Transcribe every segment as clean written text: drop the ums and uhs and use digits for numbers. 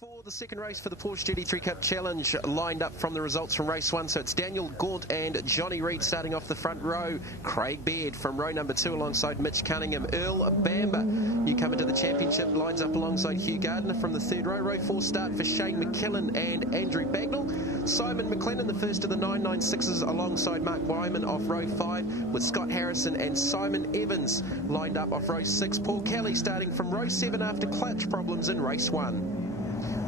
For the second race for the Porsche GT3 Cup Challenge, lined up from the results from race 1. So it's Daniel Gaunt and Johnny Reid starting off the front row. Craig Baird from row number 2 alongside Mitch Cunningham. Earl Bamber, newcomer to the championship, lines up alongside Hugh Gardner from the third row. Row 4 start for Shane McKillen and Andrew Bagnall. Simon McLennan, the first of the 996s, alongside Mark Wyman off row 5, with Scott Harrison and Simon Evans lined up off row 6. Paul Kelly starting from row 7 after clutch problems in race 1.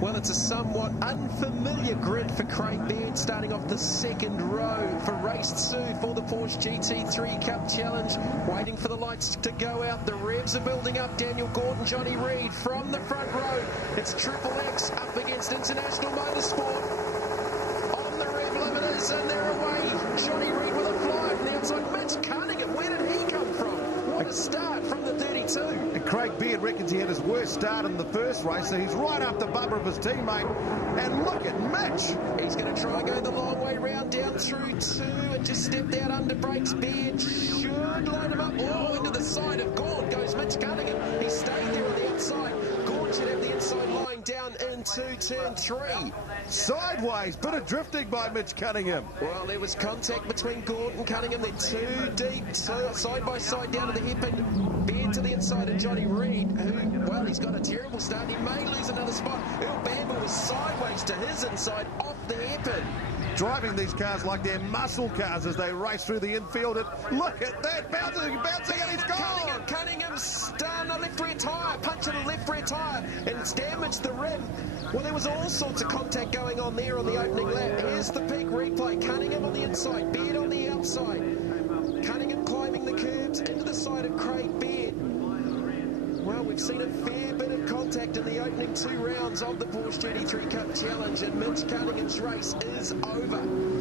Well, it's a somewhat unfamiliar grid for Craig Baird, starting off the second row for race 2 for the Porsche GT3 Cup Challenge. Waiting for the lights to go out. The revs are building up. Daniel Gaunt and Johnny Reid from the front row. It's Triple X up against International Motorsport on the rev limiters, and they're away. Johnny Reid with a fly from the outside. Mitch Cunningham, where did he come from? What a start from the 32. And Craig Baird reckons he had his worst start in the first race, so he's right up the bumper of his teammate. And look at Mitch. He's going to try and go the long way round down through 2 and just stepped out under brakes. Baird should line him up. Oh, into the side of Gaunt goes Mitch Cunningham. He stayed there on the outside. Gaunt should have the inside line down into turn 3. Sideways, bit of drifting by Mitch Cunningham. Well, there was contact between Gaunt and Cunningham. They're too deep, so side by side down to the hairpin. Baird to the inside of Johnny Reid, who, well, he's got a terrible start. He may lose another spot. Earl Bamber was sideways to his inside off the hairpin. Driving these cars like they're muscle cars as they race through the infield. And look at that, bouncing, and he's gone. Cunningham's done a left rear tyre, punching a left rear tyre, and it's damaged the rim. Well, there was all sorts of contact going on there on the opening lap. Here's the peak replay. Cunningham on the inside, Baird on the outside. Cunningham climbing the curbs into the side of Craig Baird. Well, we've seen a fair bit of contact in the opening 2 rounds of the Porsche GT3 Cup Challenge, and Mitch Cunningham's race is over.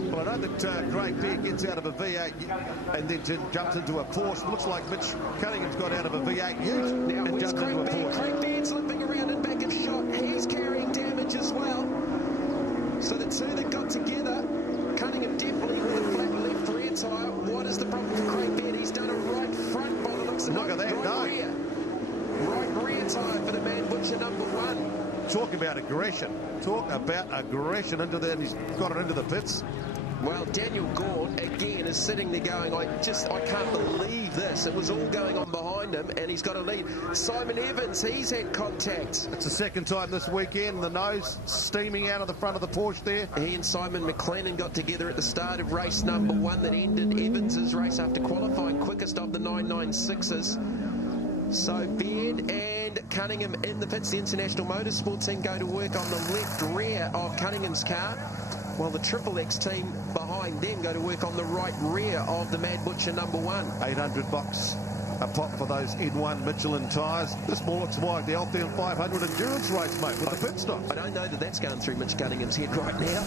Well, I know that Craig Baird gets out of a V8 and then jumps into a Porsche. Looks like Mitch Cunningham's got out of a V8 Ute. Now, and where's Craig Baird? Craig Baird's limping around in back of shot. He's carrying damage as well. So the two that got together, Cunningham definitely with a flat left rear tyre. What is the problem for Craig Baird? He's done a right front by the looks of it. Look at that, Right rear tyre for the man butcher number 1. Talk about aggression. Talk about aggression into there, and he's got it into the pits. Well, Daniel Gaunt, again, is sitting there going, I can't believe this. It was all going on behind him, and he's got a lead. Simon Evans, he's had contact. It's the second time this weekend. The nose steaming out of the front of the Porsche there. He and Simon McLennan got together at the start of race number 1 that ended Evans's race after qualifying quickest of the 996s. So Baird and Cunningham in the pits. The International Motorsport team go to work on the left rear of Cunningham's car, while the Triple X team behind them go to work on the right rear of the Mad Butcher number 1. $800 a pop for those N1 Michelin tyres. This more looks like the Alfield 500 endurance race, mate, with the pit stop. I don't know that that's going through Mitch Cunningham's head right now.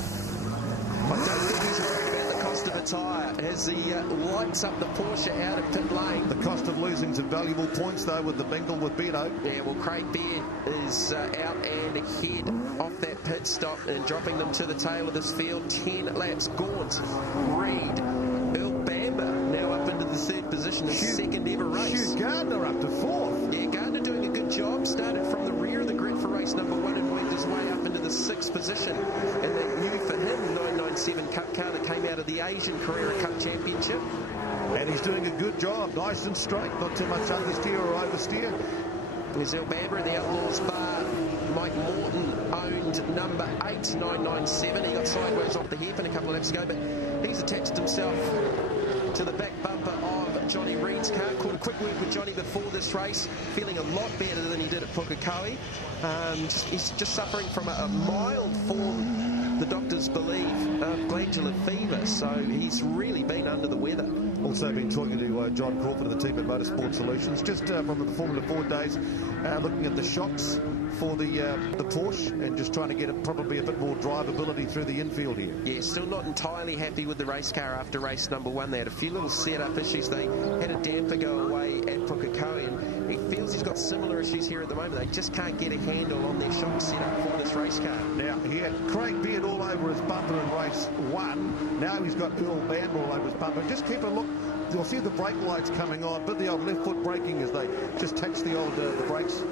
I don't think he's worried about the cost of a tyre as he lights up the Porsche out of pit lane. The cost of losing some valuable points, though, with the Bengal with Beto. Yeah, well, Craig Baird is out and ahead off that pit stop and dropping them to the tail of this field. 10 laps. Gaunt, Reid, Earl Bamber now up into the 3rd position, his second ever race. Hugh Gardner up to 4th. Yeah, Gardner doing a good job. Started from the rear of the grid for race number 1 and worked his way up into the 6th position. And that new for him 997 Cup car that came out of the Asian Carrera Cup Championship. And he's doing a good job, nice and straight, not too much understeer or oversteer. There's Earl Bamber in the Outlaws bar. Mike Morton owned number 8, 997. He got sideways off the hairpin a couple of laps ago, but he's attached himself to the back bumper of Johnny Reid's car. Caught a quick word with Johnny before this race, feeling a lot better than he did at Pukekohe. He's just suffering from a mild form, the doctors believe, of glandular fever, so he's really been under the weather. Also been talking to John Crawford of the team at Motorsport Solutions, just from the Formula 4 days, looking at the shocks for the Porsche and just trying to get probably a bit more drivability through the infield here. Yeah, still not entirely happy with the race car after race number 1. They had a few little setup issues. They had a damper go away at Pukekohe, and he feels he's got similar issues here at the moment. They just can't get a handle on their shock setup for this race car. Now, he had Craig Baird all over his bumper in race 1. Now he's got Earl Bamber all over his bumper. Just keep a look. You'll see the brake lights coming on, but the old left foot braking as they just touch the old the brakes.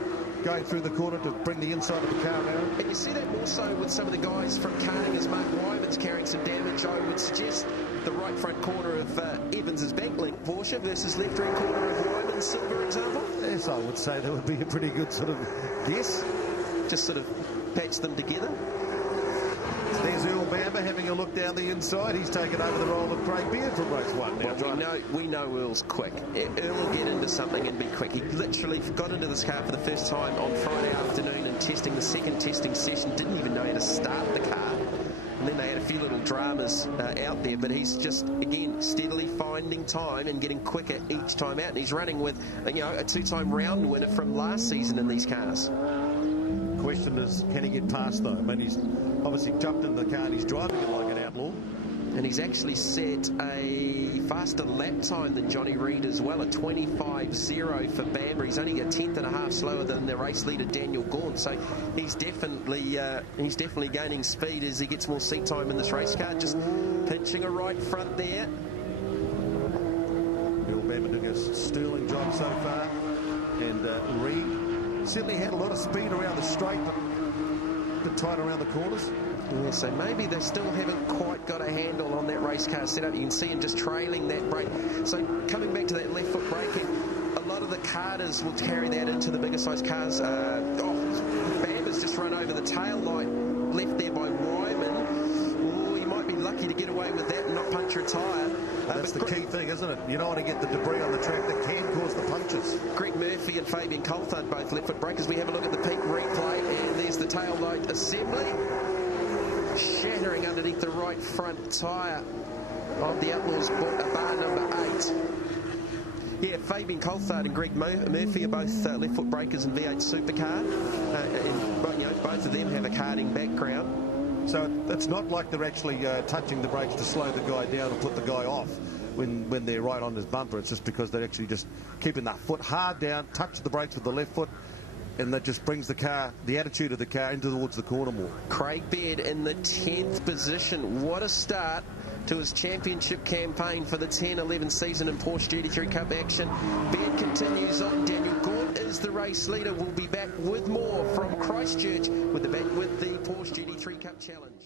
going through the corner to bring the inside of the car around. And you see that more so with some of the guys from karting, as Mark Wyman's carrying some damage. I would suggest the right front corner of Evans' Banklink Porsche versus left rear corner of Wyman's Silver example. Yes, I would say that would be a pretty good sort of guess. Just sort of patch them together. There's Earl Bamber having a look down the inside. He's taken over the role of Craig Beard from race 1. Well, we know Earl's quick. Earl will get into something and be quick. He literally got into this car for the first time on Friday afternoon and testing the second testing session. Didn't even know how to start the car. And then they had a few little dramas out there, but he's just, again, steadily finding time and getting quicker each time out. And he's running with, a 2-time round winner from last season in these cars. Question is, can he get past though? I mean, he's obviously jumped in the car and he's driving it like an outlaw. And he's actually set a faster lap time than Johnny Reid as well, a 25.0 for Bamber. He's only a tenth and a half slower than the race leader Daniel Gaunt, so he's definitely gaining speed as he gets more seat time in this race car. Just pinching a right front there. Earl Bamber doing a sterling job so far, and Reid certainly had a lot of speed around the straight, but a bit tight around the corners. Yeah, so maybe they still haven't quite got a handle on that race car setup. You can see him just trailing that brake. So coming back to that left foot braking, a lot of the karters will carry that into the bigger size cars. Bamber's just run over the tail light left there by Wyman. Oh, he might be lucky to get away with that and not puncture a tyre. That's the key thing, isn't it? You don't want to get the debris on the track that can cause the punctures. Greg Murphy and Fabian Coulthard, both left foot breakers. We have a look at the peak replay, and there's the tail light assembly. Shattering underneath the right front tyre of the Outlaws bar number 8. Yeah, Fabian Coulthard and Greg Murphy are both left foot breakers in V8 supercar. And both of them have a karting background. So it's not like they're actually touching the brakes to slow the guy down or put the guy off when they're right on his bumper. It's just because they're actually just keeping that foot hard down, touch the brakes with the left foot, and that just brings the car, the attitude of the car, into towards the corner more. Craig Beard in the 10th position. What a start to his championship campaign for the 10-11 season in Porsche GT3 Cup action. Beard continues on. Daniel Gaunt is the race leader. We'll be back with more from Christchurch with the Porsche GT3 Cup Challenge.